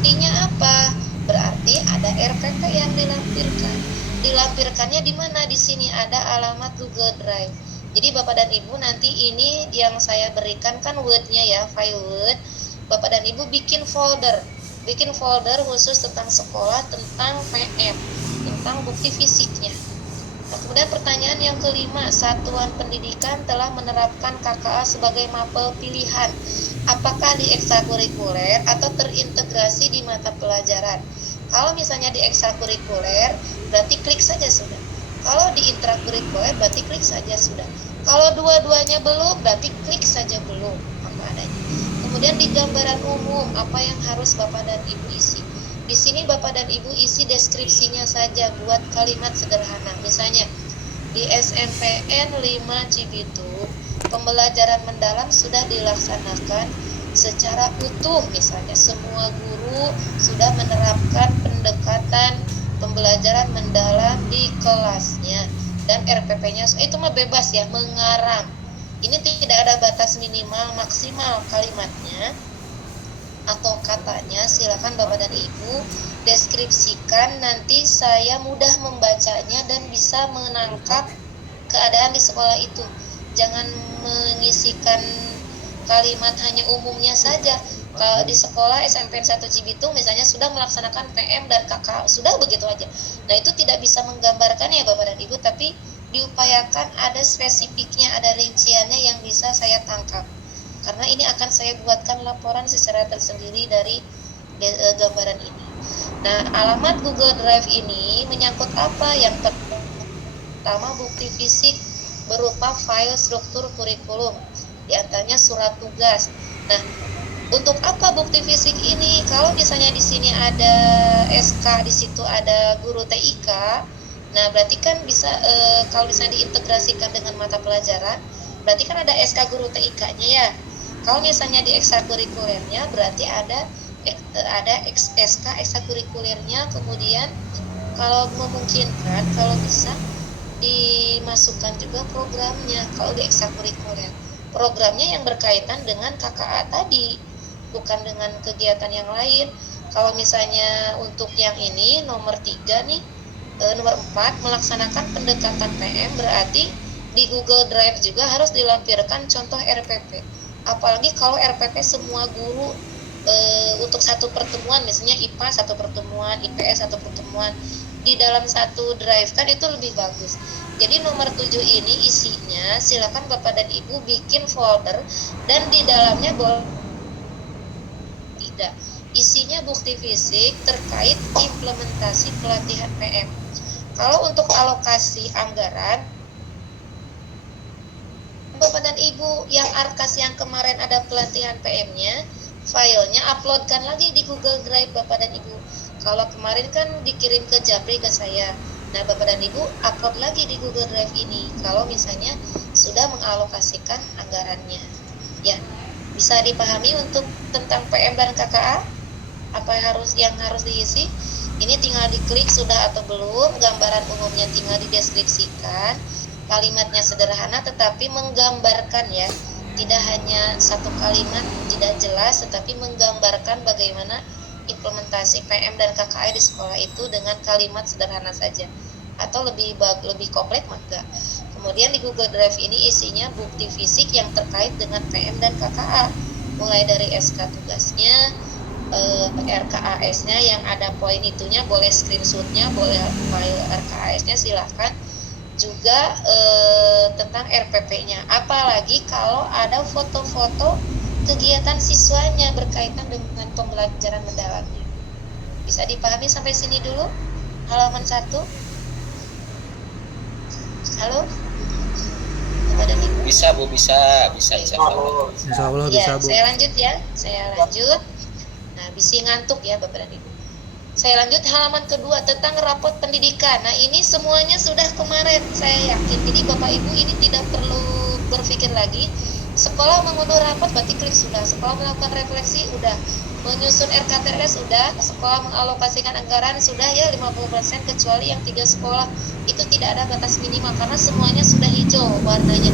Buktinya apa? Berarti ada RPP yang dilampirkan. Dilampirkannya di mana? Di sini ada alamat Google Drive. Jadi Bapak dan Ibu nanti ini yang saya berikan kan Word-nya ya, file Word. Bapak dan Ibu bikin folder khusus tentang sekolah, tentang PM, tentang bukti fisiknya. Nah, kemudian pertanyaan yang kelima, satuan pendidikan telah menerapkan KKA sebagai mapel pilihan. Apakah di ekstrakurikuler atau terintegrasi di mata pelajaran? Kalau misalnya di ekstrakurikuler, berarti klik saja sudah. Kalau di intrakurikuler, berarti klik saja sudah. Kalau dua-duanya belum, berarti klik saja belum, apa adanya. Kemudian di gambaran umum, apa yang harus Bapak dan Ibu isi? Di sini Bapak dan Ibu isi deskripsinya saja, buat kalimat sederhana. Misalnya, di SMPN 5 Cibitung, pembelajaran mendalam sudah dilaksanakan secara utuh. Misalnya, semua guru sudah menerapkan pendekatan pembelajaran mendalam di kelasnya. Dan RPP-nya, itu mah bebas ya, mengarang. Ini tidak ada batas minimal maksimal kalimatnya atau katanya. Silakan Bapak dan Ibu deskripsikan, nanti saya mudah membacanya dan bisa menangkap keadaan di sekolah itu. Jangan mengisikan kalimat hanya umumnya saja. Kalau di sekolah SMPN 1 Cibitung misalnya sudah melaksanakan PM dan KK, sudah begitu aja. Nah, itu tidak bisa menggambarkan ya Bapak dan Ibu, tapi diupayakan ada spesifiknya, ada rinciannya yang bisa saya tangkap. Karena ini akan saya buatkan laporan secara tersendiri dari gambaran ini. Nah, alamat Google Drive ini menyangkut apa? Yang pertama, bukti fisik berupa file struktur kurikulum, di antaranya surat tugas. Nah, untuk apa bukti fisik ini? Kalau misalnya di sini ada SK, di situ ada guru TIK, nah berarti kan bisa kalau misalnya diintegrasikan dengan mata pelajaran, berarti kan ada SK guru TIK-nya ya. Kalau misalnya di ekstrakurikulernya berarti ada SK ekstrakurikulernya, kemudian kalau memungkinkan, kalau bisa dimasukkan juga programnya. Kalau di ekstrakurikuler, programnya yang berkaitan dengan KKA tadi, bukan dengan kegiatan yang lain. Kalau misalnya untuk yang ini nomor 3 nih, nomor 4, melaksanakan pendekatan PM, berarti di Google Drive juga harus dilampirkan contoh RPP. Apalagi kalau RPP semua guru untuk satu pertemuan, misalnya IPA satu pertemuan, IPS satu pertemuan, di dalam satu drive kan itu lebih bagus. Jadi nomor 7 ini isinya silakan Bapak dan Ibu bikin folder, dan di dalamnya boleh tidak. Isinya bukti fisik terkait implementasi pelatihan PM. Kalau untuk alokasi anggaran, Bapak dan Ibu yang Arkas yang kemarin ada pelatihan PM-nya, filenya uploadkan lagi di Google Drive Bapak dan Ibu. Kalau kemarin kan dikirim ke Japri ke saya. Nah, Bapak dan Ibu upload lagi di Google Drive ini kalau misalnya sudah mengalokasikan anggarannya. Ya, bisa dipahami untuk tentang PM dan KKA? Apa yang harus diisi? Ini tinggal diklik sudah atau belum, gambaran umumnya tinggal dideskripsikan. Kalimatnya sederhana tetapi menggambarkan ya. Tidak hanya satu kalimat tidak jelas, tetapi menggambarkan bagaimana implementasi PM dan KKA di sekolah itu dengan kalimat sederhana saja. Atau lebih kompleks maka. Kemudian di Google Drive ini isinya bukti fisik yang terkait dengan PM dan KKA. Mulai dari SK tugasnya, RKAS-nya yang ada poin itunya, boleh screenshot-nya, boleh file RKAS-nya, silahkan. Juga tentang RPP-nya. Apalagi kalau ada foto-foto kegiatan siswanya berkaitan dengan pembelajaran mendalamnya. Bisa dipahami sampai sini dulu? Halaman 1. Halo? Bisa Bu, bisa Insya Allah Ya, bisa Bu. saya lanjut ya. Saya lanjut. Nah, bisi ngantuk ya Bapak dan Ibu. Saya lanjut halaman kedua tentang rapot pendidikan. Nah, ini semuanya sudah kemarin saya yakin. Jadi Bapak Ibu ini tidak perlu berpikir lagi. Sekolah mengunduh rapat berarti klik sudah. Sekolah melakukan refleksi udah. Menyusun RKTS sudah. Sekolah mengalokasikan anggaran sudah ya 50%, kecuali yang 3 sekolah itu tidak ada batas minimal karena semuanya sudah hijau warnanya.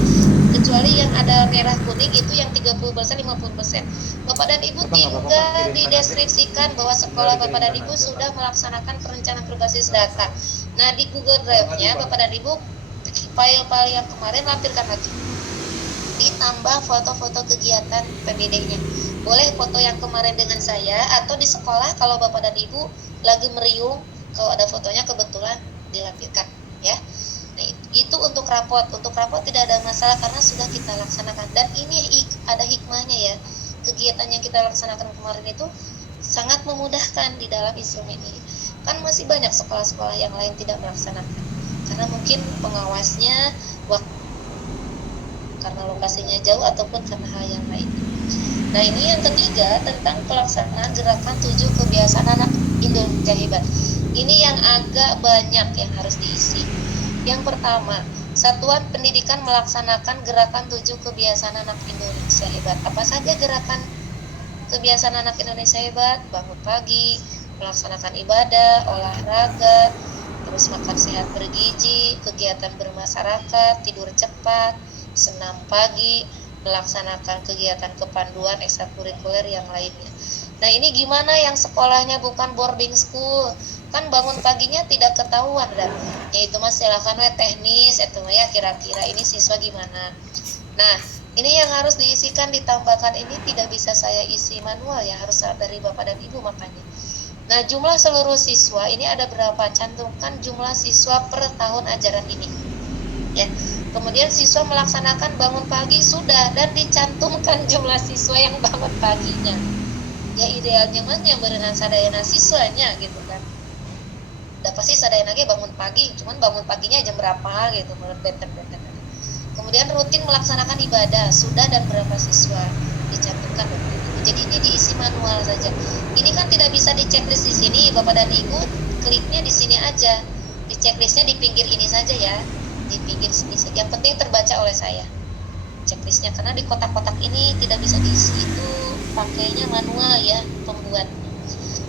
Kecuali yang ada merah kuning itu yang 30%, 50%. Bapak dan Ibu tinggal dideskripsikan bahwa sekolah Bapak dan Ibu sudah melaksanakan perencanaan berbasis data. Nah, di Google Drive-nya Bapak dan Ibu file-file yang kemarin lampirkan lagi. Ditambah foto-foto kegiatan PBD-nya. Boleh foto yang kemarin dengan saya, atau di sekolah kalau Bapak dan Ibu lagi meriung, kalau ada fotonya kebetulan dilampirkan ya. Nah, itu untuk rapot. Untuk rapot tidak ada masalah karena sudah kita laksanakan. Dan ini ada hikmahnya ya. Kegiatan yang kita laksanakan kemarin itu sangat memudahkan di dalam instrumen ini. Kan masih banyak sekolah-sekolah yang lain tidak melaksanakan. Karena mungkin pengawasnya karena lokasinya jauh ataupun karena hal yang lain. Nah, ini yang ketiga tentang pelaksanaan gerakan 7 kebiasaan anak Indonesia hebat. Ini yang agak banyak yang harus diisi. Yang pertama, Satuan Pendidikan melaksanakan gerakan 7 kebiasaan anak Indonesia hebat. Apa saja gerakan kebiasaan anak Indonesia hebat? Bangun pagi, melaksanakan ibadah, olahraga, terus makan sehat bergizi, kegiatan bermasyarakat, tidur cepat, senam pagi, melaksanakan kegiatan kepanduan ekstrakurikuler yang lainnya. Nah, ini gimana yang sekolahnya bukan boarding school? Kan bangun paginya tidak ketahuan dan ya itu mas silakan teknis itu ya kira-kira ini siswa gimana. Nah, ini yang harus diisikan ditambahkan ini tidak bisa saya isi manual ya, harus dari Bapak dan Ibu makanya. Nah, jumlah seluruh siswa ini ada berapa? Cantumkan jumlah siswa per tahun ajaran ini. Ya. Kemudian siswa melaksanakan bangun pagi sudah dan dicantumkan jumlah siswa yang bangun paginya. Ya idealnya mas yang berenang sadayana siswanya gitu kan. Udah pasti sadayana lagi bangun pagi, cuman bangun paginya jam berapa gitu menurut benten-benten. Kemudian rutin melaksanakan ibadah sudah dan berapa siswa dicantumkan. Jadi ini diisi manual saja. Ini kan tidak bisa di checklist di sini, Bapak dan Ibu kliknya di sini aja. Di checklistnya di pinggir ini saja ya, di pinggir sini saja. Yang penting terbaca oleh saya checklistnya karena di kotak-kotak ini tidak bisa diisi, itu pakainya manual ya pembuat.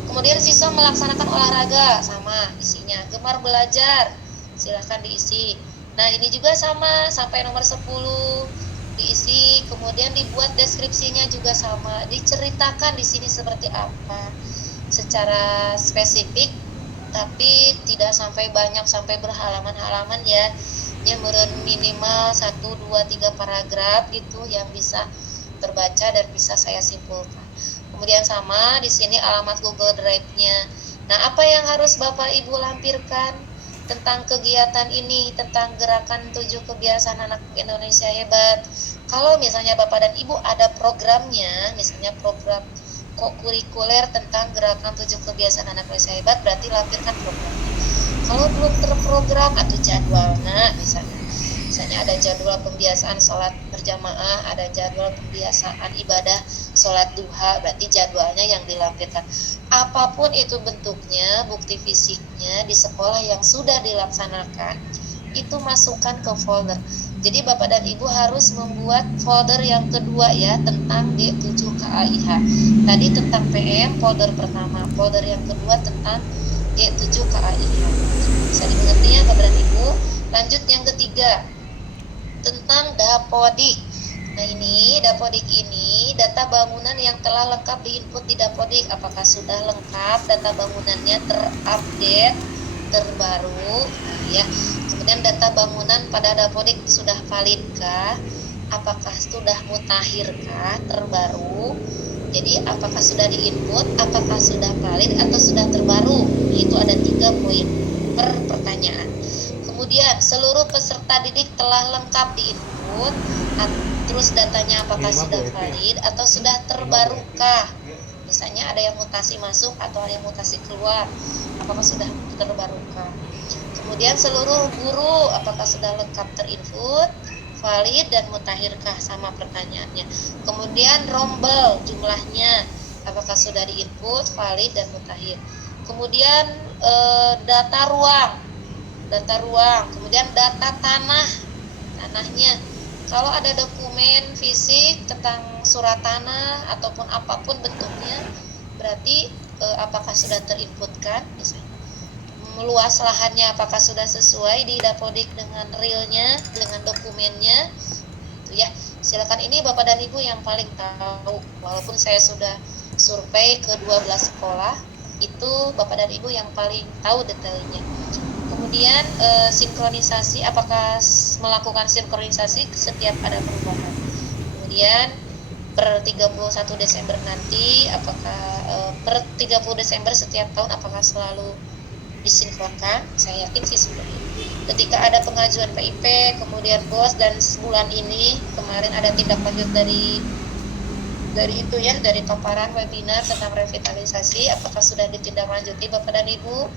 Kemudian siswa melaksanakan olahraga sama isinya. Gemar belajar silahkan diisi. Nah, ini juga sama sampai nomor 10 diisi, kemudian dibuat deskripsinya juga sama, diceritakan di sini seperti apa secara spesifik, tapi tidak sampai banyak sampai berhalaman-halaman ya. Yang minimal 1, 2, 3 paragraf gitu yang bisa terbaca dan bisa saya simpulkan. Kemudian sama di sini alamat Google Drive-nya. Nah, apa yang harus Bapak Ibu lampirkan tentang kegiatan ini, tentang gerakan 7 kebiasaan anak Indonesia hebat? Kalau misalnya Bapak dan Ibu ada programnya, misalnya program kurikuler tentang gerakan 7 kebiasaan anak Indonesia hebat, berarti lampirkan programnya. Kalau belum terprogram atau jadwalnya misalnya ada jadwal pembiasaan sholat berjamaah, ada jadwal pembiasaan ibadah sholat duha, berarti jadwalnya yang dilampirkan. Apapun itu bentuknya, bukti fisiknya di sekolah yang sudah dilaksanakan itu masukkan ke folder. Jadi Bapak dan Ibu harus membuat folder yang kedua ya tentang D7 KAIH. Tadi tentang PM folder pertama, folder yang kedua tentang D7 KAIH. Bisa dimengerti ya Bapak dan Ibu. Lanjut yang ketiga tentang Dapodik. Nah, ini Dapodik ini data bangunan yang telah lengkap diinput di Dapodik. Apakah sudah lengkap data bangunannya, terupdate, terbaru? Nah, ya. Kemudian data bangunan pada Dapodik sudah validkah? Apakah sudah mutakhirkah, terbaru? Jadi apakah sudah diinput, apakah sudah valid atau sudah terbaru? Itu ada 3 poin per pertanyaan. Kemudian seluruh peserta didik telah lengkap diinput, terus datanya apakah sudah valid atau sudah terbarukah? Misalnya ada yang mutasi masuk atau ada yang mutasi keluar, apakah sudah terbarukah? Kemudian seluruh guru apakah sudah lengkap terinput, valid dan mutakhirkah, sama pertanyaannya. Kemudian rombel jumlahnya apakah sudah diinput, valid dan mutakhir. Kemudian data ruang, kemudian data tanahnya Kalau ada dokumen fisik tentang surat tanah ataupun apapun bentuknya, berarti apakah sudah terinputkan, misalnya luas lahannya apakah sudah sesuai di Dapodik dengan realnya, dengan dokumennya, itu ya. Silakan, ini Bapak dan Ibu yang paling tahu. Walaupun saya sudah survei ke 12 sekolah, itu Bapak dan Ibu yang paling tahu detailnya. Kemudian sinkronisasi, apakah melakukan sinkronisasi setiap ada perubahan. Kemudian per 31 Desember nanti, apakah per 30 Desember setiap tahun apakah selalu disinkronkan? Saya yakin sih seperti itu. Ketika ada pengajuan PIP, kemudian BOS, dan sebulan ini kemarin ada tindak lanjut dari itu ya, dari paparan webinar tentang revitalisasi, apakah sudah ditindaklanjuti Bapak dan Ibu?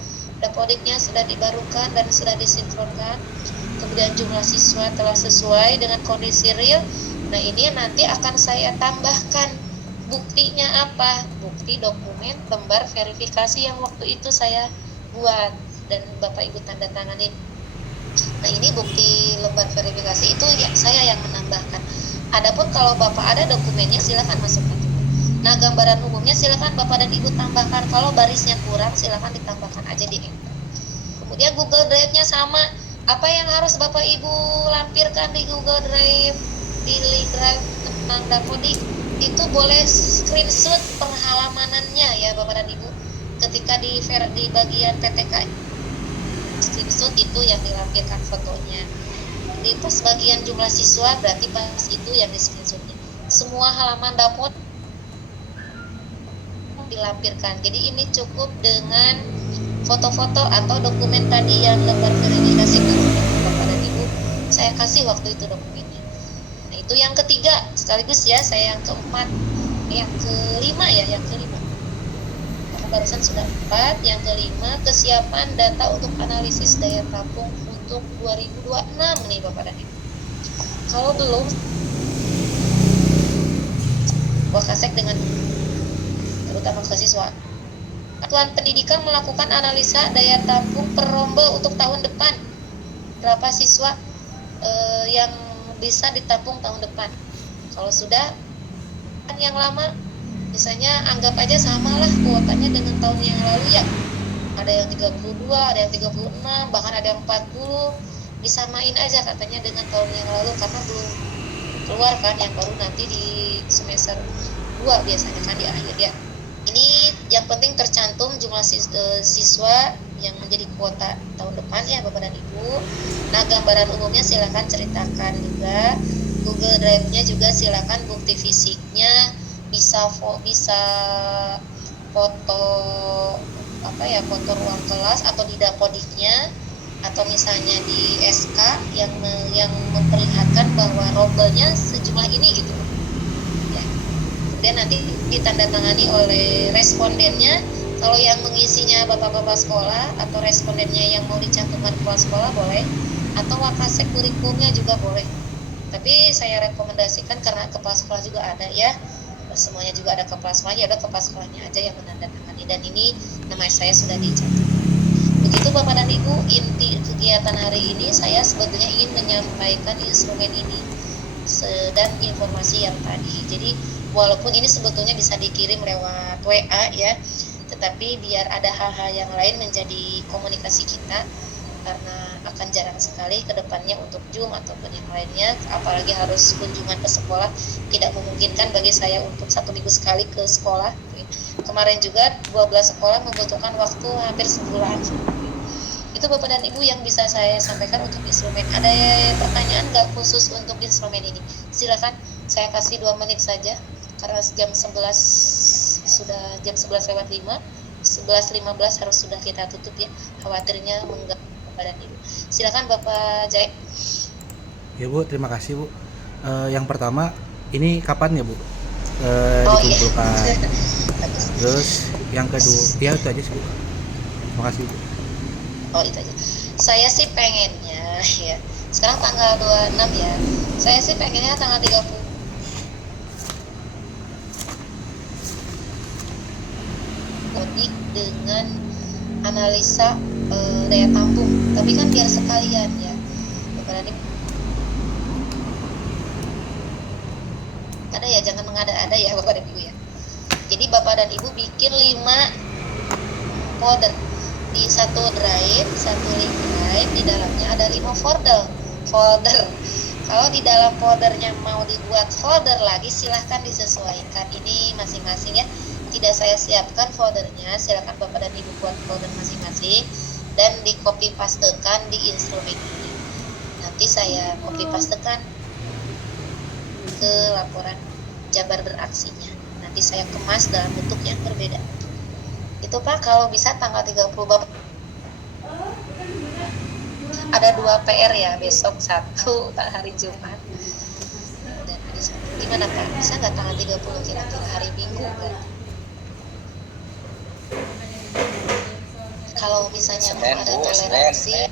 Dapodiknya sudah dibarukan dan sudah disinkronkan. Kemudian jumlah siswa telah sesuai dengan kondisi real. Nah, ini nanti akan saya tambahkan buktinya apa? Bukti dokumen lembar verifikasi yang waktu itu saya buat dan Bapak Ibu tanda tangani. Nah, ini bukti lembar verifikasi itu ya saya yang menambahkan. Adapun kalau Bapak ada dokumennya silakan masukkan. Nah, gambaran umumnya silakan Bapak dan Ibu tambahkan. Kalau barisnya kurang silakan ditambahkan aja di enter. Kemudian Google Drive-nya sama. Apa yang harus Bapak Ibu lampirkan di Google Drive, di link drive tentang Dapodik, itu boleh screenshot perhalamanannya ya Bapak dan Ibu. Ketika di bagian PTK screenshot itu yang dilampirkan fotonya. Di pas bagian jumlah siswa berarti pas itu yang di screenshotnya. Semua halaman Dapod dilampirkan. Jadi ini cukup dengan foto-foto atau dokumen tadi yang lembar verifikasi Bapak dan Ibu. Saya kasih waktu itu dokumennya. Nah, itu yang ketiga sekaligus ya, saya yang keempat, yang kelima ya, yang kelima. Karena barusan sudah 4, yang kelima kesiapan data untuk analisis daya tampung untuk 2026 nih Bapak dan Ibu. Kalau belum, Wakasek dengan terutama ke siswa. Satuan Pendidikan melakukan analisa daya tampung per rombel untuk tahun depan. Berapa siswa yang bisa ditampung tahun depan. Kalau sudah yang lama, misalnya anggap aja samalah kuotanya dengan tahun yang lalu ya. Ada yang 32, ada yang 36, bahkan ada yang 40. Disamain aja katanya dengan tahun yang lalu karena belum keluar kan, yang baru nanti di semester 2 biasanya kan di akhir ya. Ini yang penting tercantum jumlah siswa yang menjadi kuota tahun depan ya Bapak dan Ibu. Nah, gambaran umumnya silakan ceritakan juga. Google Drive-nya juga silakan bukti fisiknya, bisa foto foto ruang kelas atau di Dapodiknya, atau misalnya di SK yang memperlihatkan bahwa rombelnya sejumlah ini gitu. Kemudian nanti ditandatangani oleh respondennya. Kalau yang mengisinya bapak-bapak sekolah atau respondennya yang mau dicantumkan kepala sekolah boleh, atau wakasek kurikulumnya juga boleh. Tapi saya rekomendasikan karena kepala sekolah juga ada ya, semuanya juga ada kepala sekolah, ya ada kepala sekolahnya aja yang menandatangani, dan ini nama saya sudah dicantumkan. Begitu Bapak dan Ibu, inti kegiatan hari ini saya sebetulnya ingin menyampaikan instrumen ini dan informasi yang tadi. Jadi walaupun ini sebetulnya bisa dikirim lewat WA ya, tetapi biar ada hal-hal yang lain menjadi komunikasi kita, karena akan jarang sekali ke depannya untuk Zoom ataupun yang lainnya, apalagi harus kunjungan ke sekolah, tidak memungkinkan bagi saya untuk 1 minggu sekali ke sekolah. Kemarin juga 12 sekolah membutuhkan waktu hampir sebulan. Itu Bapak dan Ibu yang bisa saya sampaikan untuk instrumen. Ada pertanyaan nggak khusus untuk instrumen ini? Silakan, saya kasih 2 menit saja karena jam 11 sudah jam 11:05, 11:15 harus sudah kita tutup ya, khawatirnya mengganggu Bapak dan Ibu. Silakan Bapak Jai. Ya Bu, terima kasih Bu. Yang pertama, ini kapan ya Bu dikumpulkan? Iya. Terus yang kedua, ya itu aja sih Bu. Terima kasih Bu. Oh, itu aja. Saya sih pengennya ya, sekarang tanggal 26 ya, saya sih pengennya tanggal 30 Dapodik dengan analisa daya tampung, tapi kan biar sekalian ya Bapak dan Ibu. Bapak dan Ibu bikin 5 folder. Di satu link drive, di dalamnya ada 5 folder. Kalau di dalam foldernya mau dibuat folder lagi, silahkan disesuaikan. Ini masing-masing ya. Tidak saya siapkan foldernya, silahkan Bapak dan Ibu buat folder masing-masing dan di copy pastekan di instrumen ini. Nanti saya copy pastekan ke laporan Jabar Beraksinya. Nanti saya kemas dalam bentuk yang berbeda. Itu Pak, kalau bisa tanggal 30 Bapak. Ada 2 PR ya, besok 1 hari Jumat dan hari Sabtu. Gimana Pak? Bisa nggak tanggal 30 kira-kira hari Minggu kan? Kalau misalnya mau ada toleransi,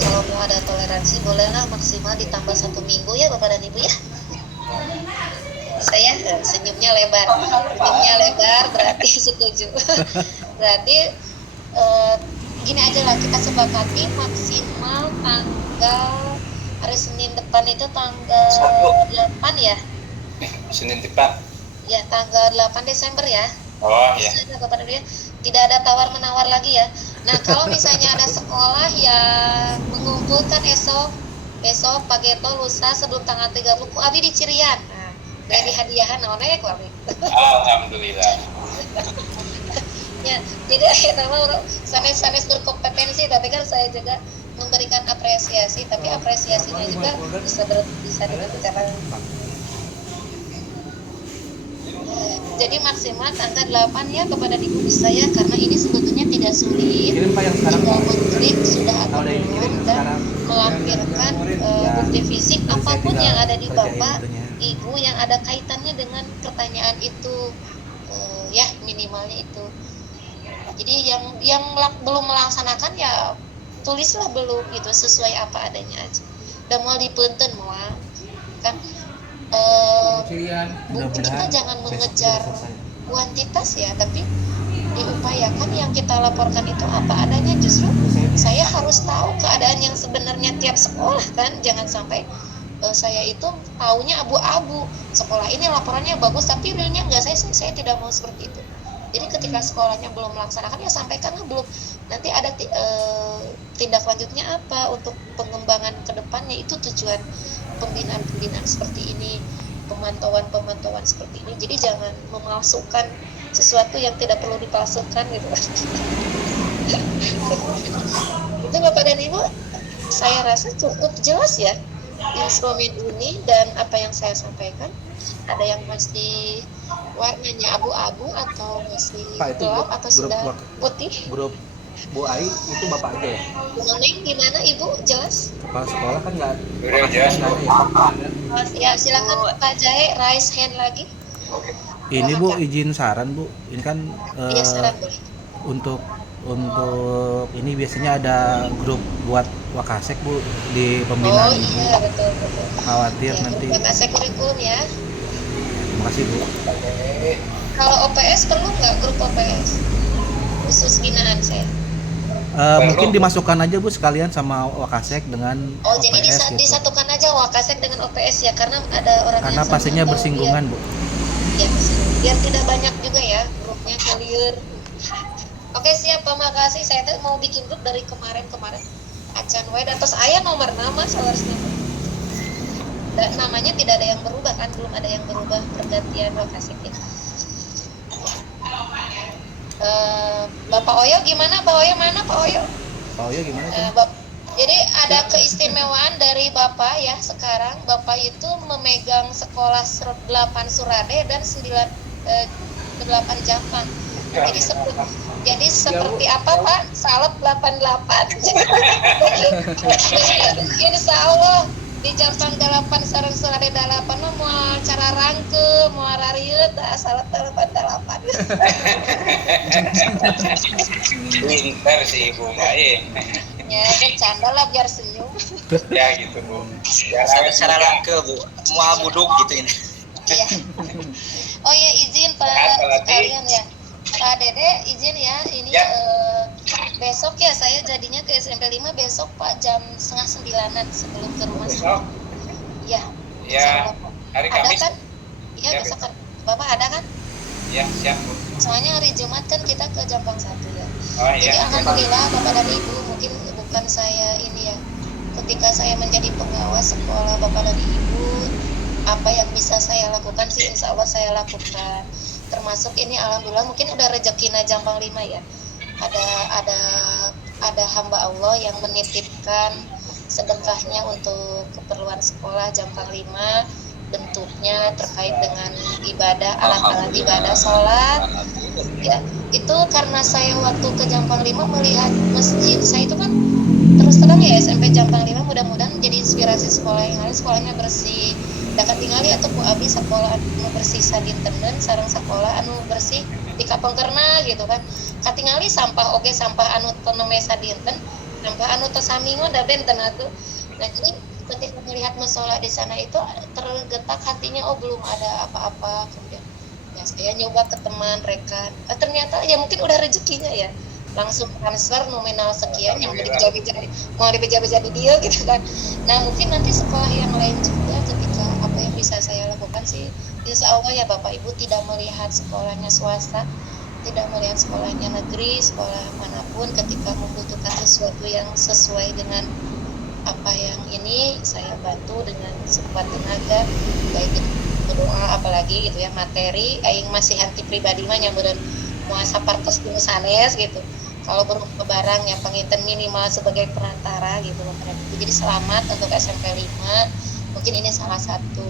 kalau mau ada toleransi bolehlah maksimal ditambah 1 minggu ya Bapak dan Ibu ya. Saya senyumnya lebar berarti setuju. Berarti gini aja lah, kita sepakati maksimal tanggal hari Senin depan itu tanggal 8 ya. Senin depan. Ya, tanggal 8 Desember ya. Oh ya. Tidak ada tawar-menawar lagi ya. Nah, kalau misalnya ada sekolah yang mengumpulkan besok Pageto lusa sebelum tanggal 30 ku abi di Cirian. Nah, dari hadiahan naonnya ku abi. Alhamdulillah. Ya, jadi akhirnya nama sanes berkompetensi, tapi kan saya juga memberikan apresiasi, tapi apresiasinya juga bisa dibicarakan. Jadi maksimal tanggal 8 ya kepada Ibu saya, karena ini sebetulnya tidak sulit. Tinggal mengklik sudah upload dan melampirkan bukti fisik apapun yang ada di Bapak, Ibu yang ada kaitannya dengan pertanyaan itu, ya minimalnya itu. Jadi yang belum melaksanakan ya tulislah belum gitu, sesuai apa adanya aja. Udah mau dipunten moal kan. Kita jangan mengejar kuantitas ya, tapi diupayakan yang kita laporkan itu apa adanya. Justru saya harus tahu keadaan yang sebenarnya tiap sekolah kan, jangan sampai saya itu taunya abu-abu. Sekolah ini laporannya bagus tapi realnya enggak. Saya tidak mau seperti itu. Jadi ketika sekolahnya belum melaksanakan ya sampaikanlah belum. Nanti ada tindak lanjutnya apa untuk pengembangan ke depannya, itu tujuan pembinaan seperti ini, pemantauan seperti ini. Jadi jangan memalsukan sesuatu yang tidak perlu dipalsukan gitu. Itu Bapak dan Ibu, saya rasa cukup jelas ya instrumen ini dan apa yang saya sampaikan. Ada yang masih warnanya abu-abu atau masih gelap atau sudah putih? Grup Bu Ai itu Bapak aja ya? Neng gimana Ibu, jelas? Kepala sekolah kan nggak? Udah jelas Bu. Ya silakan Pak Jae raise hand lagi. Ini Bu, izin saran Bu, ini kan Iya saran boleh. untuk ini biasanya ada grup buat Wakasek Bu di pembinaan. Oh iya betul. Khawatir Ya, nanti. terima kasih kurikulum ya. Terima kasih Bu. Kalau OPS perlu nggak grup OPS? Khusus binaan saya. Mungkin dimasukkan aja Bu sekalian sama Wakasek dengan Oh OPS jadi gitu. disatukan aja Wakasek dengan OPS ya, karena ada orang Karena yang pastinya sama, bersinggungan Bu. Ya, biar tidak banyak juga ya grupnya clear. Oke siap, terima kasih. Saya tuh mau bikin grup dari kemarin acan wae dan terus aya nomor nama seharusnya. Dan namanya tidak ada yang berubah kan, belum ada yang berubah pergantian Wakasek ya. Bapak Oyo gimana? Pak Oyo mana Pak Oyo? Pak Oyo gimana tuh? Jadi ada keistimewaan dari Bapak ya sekarang. Bapak itu memegang sekolah 8 Surade dan 8 Japan. Jadi seperti apa Pak? Salep 88. Insya Allah di Japan 8 sareng Surade 8 mah moal cara rangke, moal rarieu tah salep 88. Pintar sih Ibu Main. Ya, bercanda lah biar senyum. Ya gitu Bu. Ya, Cara rangke Bu, mau buduk gitu ini. Iya. Oh ya izin Pak sekalian ya. Pak Dede izin ya, ini Ya. Besok ya saya jadinya ke SMP 5 besok Pak jam 8:30 sebelum ke rumah. Besok? Ya. Ya. Hari Ada Kamis. kan? Iya Ya, besok kan. Bapak ada kan? Ya, siap Bu. Soalnya hari Jumat kan kita ke Jampang 1 ya. Oh Jadi iya. alhamdulillah Bapak dan Ibu, mungkin bukan saya ini ya. Ketika saya menjadi pengawas sekolah Bapak dan Ibu, apa yang bisa saya lakukan sih insya Allah saya lakukan. Termasuk ini alhamdulillah mungkin udah rezekina Jampang 5 ya. Ada ada ada hamba Allah yang menitipkan sedekahnya untuk keperluan sekolah Jampang 5, bentuknya terkait dengan ibadah, alat-alat ibadah sholat ya. Itu karena saya waktu ke Jampang 5 melihat masjid, saya itu kan terus terang ya SMP Jampang 5 mudah-mudahan menjadi inspirasi sekolah yang lain, sekolahnya bersih dakat tinggali atau ku abi sekolah anu bersih sadintenan sareng sekolah anu bersih di kapengkerna gitu kan, katingali sampah oge sampah anu tonome sadinten sampah anu tesamingo da benten atuh. Nah jadi ketika melihat musola di sana itu tergetak hatinya, oh belum ada apa-apa. Kemudian ya saya nyoba ke teman rekan, ternyata ya mungkin udah rezekinya ya, langsung transfer nominal sekian yang mau dibeja-beja di dia gitu kan. Nah mungkin nanti sekolah yang lain juga ketika apa yang bisa saya lakukan sih, insya Allah ya Bapak Ibu tidak melihat sekolahnya swasta, tidak melihat sekolahnya negeri, sekolah manapun, ketika membutuhkan sesuatu yang sesuai dengan apa yang ini saya bantu dengan sekuat tenaga, baik itu berdoa apalagi gitu ya, materi aing masih anti pribadi mah nyambereun moal sapartos jeung sanes gitu. Kalau berupa barang ya panginten minimal sebagai perantara gitu loh. Jadi selamat untuk SMP 5. Mungkin ini salah satu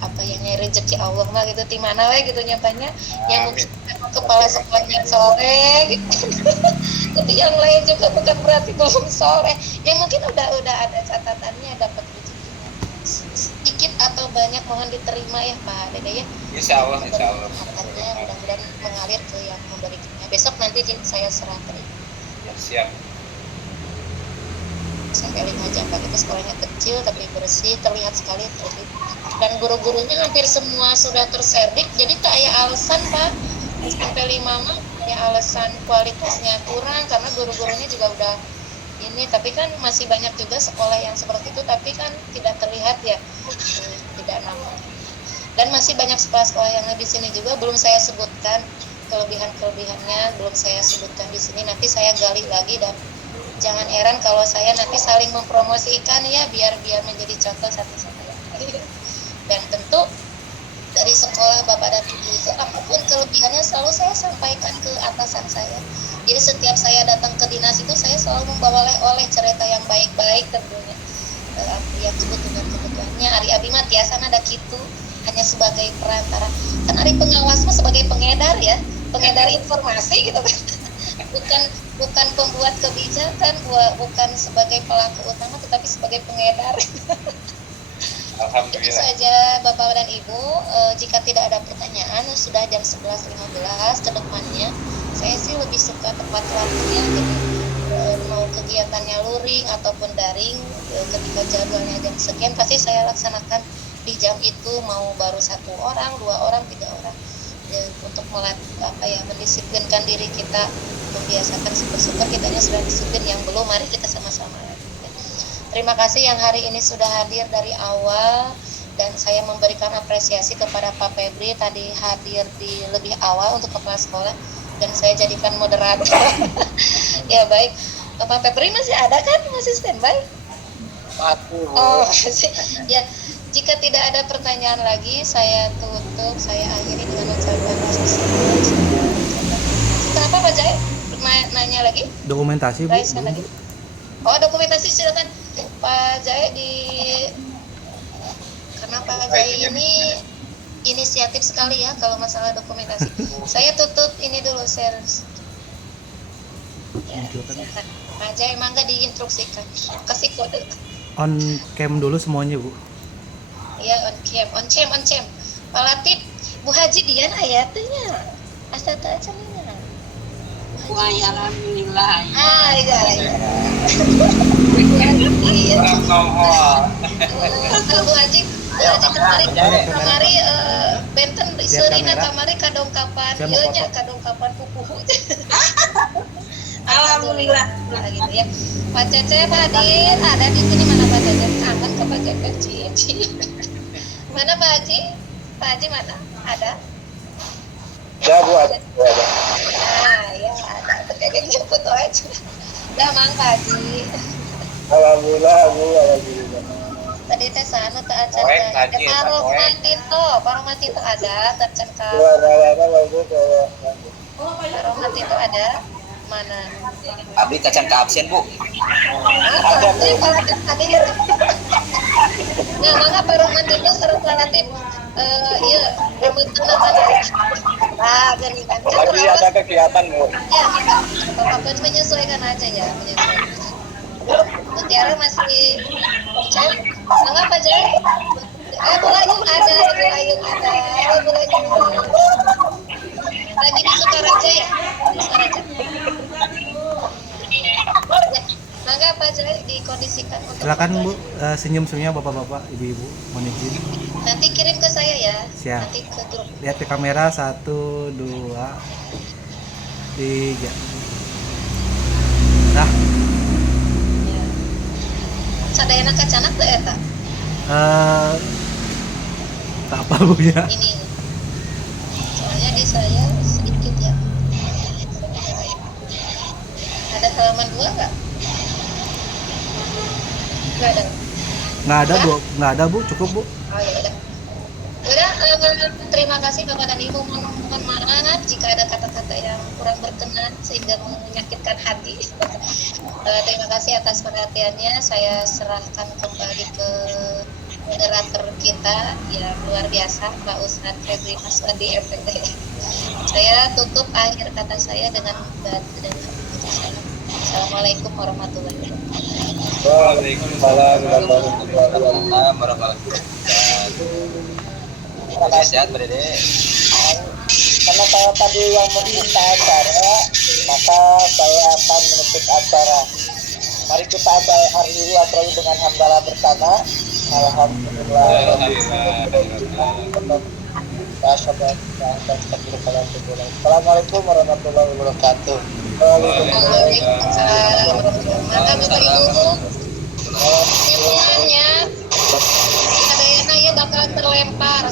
apa yang rezeki Allah mah gitu, di mana we gitu nyatanya yang mungkin kepala sekolahnya sore gitu. Tapi yang lain juga bukan berarti belum sore, yang mungkin udah ada catatannya dapat rezekinya sedikit atau banyak mohon diterima ya Pak Dede ya. Insya Allah, insya Allah. Katanya mudah-mudahan mengalir ke yang memberikannya. Besok nanti saya serahkan. Ya, siap. SMP 5 Jampang itu sekolahnya kecil tapi bersih, terlihat sekali terlebih. Dan guru-gurunya hampir semua sudah terserdik, jadi tak ada alasan Pak SMP 5 mah ya alasan kualitasnya kurang karena guru-gurunya juga udah ini. Tapi kan masih banyak juga sekolah yang seperti itu tapi kan tidak terlihat ya, tidak nampak. Dan masih banyak sekolah-sekolah yang di sini juga belum saya sebutkan kelebihan-kelebihannya, belum saya sebutkan di sini, nanti saya gali lagi. Dan jangan heran kalau saya nanti saling mempromosikan ya, biar menjadi contoh satu-satu. Dan tentu dari sekolah Bapak dan Ibu itu apapun kelebihannya selalu saya sampaikan ke atasan saya. Jadi setiap saya datang ke dinas itu saya selalu membawa oleh cerita yang baik-baik tentunya. Yang kebutuhannya Ari Abi mah tiasa ada gitu, hanya sebagai perantara. Kan Ari pengawas mah sebagai pengedar ya, pengedar informasi gitu kan. bukan pembuat kebijakan, bukan sebagai pelaku utama tetapi sebagai pengedar. Itu saja Bapak dan Ibu, jika tidak ada pertanyaan, sudah jam 11.15 ke depannya saya sih lebih suka tepat waktunya, jadi mau kegiatannya luring ataupun daring, ketika jadwalnya jam sekian pasti saya laksanakan di jam itu, mau baru 1 orang, 2 orang, 3 orang, untuk mendisiplinkan diri kita, membiasakan syukur-syukur kitanya sudah disiplin, yang belum mari kita sama-sama. Terima kasih yang hari ini sudah hadir dari awal, dan saya memberikan apresiasi kepada Pak Febri tadi hadir di lebih awal untuk kepala sekolah dan saya jadikan moderator. Ya baik, Pak Febri masih ada kan, masih standby? Oh masih. Ya, jika tidak ada pertanyaan lagi saya tutup, saya akhiri dengan ucapan kenapa Pak Jaya nanya lagi? Dokumentasi Bu. Lagi. Oh dokumentasi silakan Pak Jaya karena Pak Jaya ini inisiatif sekali ya kalau masalah dokumentasi. Saya tutup ini dulu share. Ya, silakan. Pak Jaya mangga diinstruksikan. Kasih kode. On cam dulu semuanya Bu. Ya on cam. Pak Latif, Bu Haji Dian ayatnya. Asa teu cenah. Wah, alhamdulillah. Iya. Bu Haji kamari benten seurina kamari kadongkapan ieu nya kadongkapan pupuh. Alhamdulillah. Gitu ya. Pak Cecep hadir, ada di sini. Mana Pak Cecep? Kangen ke Pak Cecep Cici. Mana Pak Haji? Pak Haji mana? Ada? Ya Bu, ada. Nah, ya ada. Kayak gitu foto aja. Dah mangga Haji. Alhamdulillah Bu, alhamdulillah. Tadi teh sana teh acan Poek, teh. Haji, Pak Rohman Tinto ada tercan ka. Wala Bu, Pak Rohman Tinto ada mana? Abdi tacan ke absen Bu. Ada ya. Nah, mangga Pak Rohman Tinto sareng relatif iya rambut tenang. Nah, jadi kan lagi ada kegiatan Bu. ya kita akan menyesuaikan aja ya, menyesuaikan. Mutiara masih Jai, mengapa Jai? Bulayung ada, Bulayung ada, Bulayung ada. Lagi di Sukaraja ya? Di Sukaraja. Ya, mengapa Jai dikondisikan untuk Silakan Bu, senyum-senyumnya bapak-bapak, ibu-ibu, mohon izin. nanti kirim ke saya ya. Siap. Nanti ke grup. Lihat ke kamera 1, 2, 3. Nah, Ya. Sadayana kacanak tuh eta. tak apa Bu ya. Ini. Soalnya di saya sedikit ya. Ada halaman 2 enggak? Enggak ada. Nggak ada Bu, cukup Bu. Oh ya udah. Udah, terima kasih Bapak dan Ibu. Mohon maaf jika ada kata-kata yang kurang berkenan sehingga menyakitkan hati. Terima kasih atas perhatiannya. Saya serahkan kembali ke moderator kita yang luar biasa, Pak Ustadz Febri Maswadi FPT. Saya tutup akhir kata saya dengan salam. Assalamualaikum warahmatullahi wabarakatuh. Waalaikumsalam warahmatullahi Warahmatullahi wabarakatuh. Sehat Pak Dede. Karena saya tadi yang membuka acara, maka saya akan menutup acara. Mari kita hari ini apalagi dengan hamdalah bersama. Alhamdulillah. Assalamualaikum warahmatullahi wabarakatuh. Waalaikumsalam warahmatullahi wabarakatuh. Kesimpulannya, Sadayana ya bakal terlempar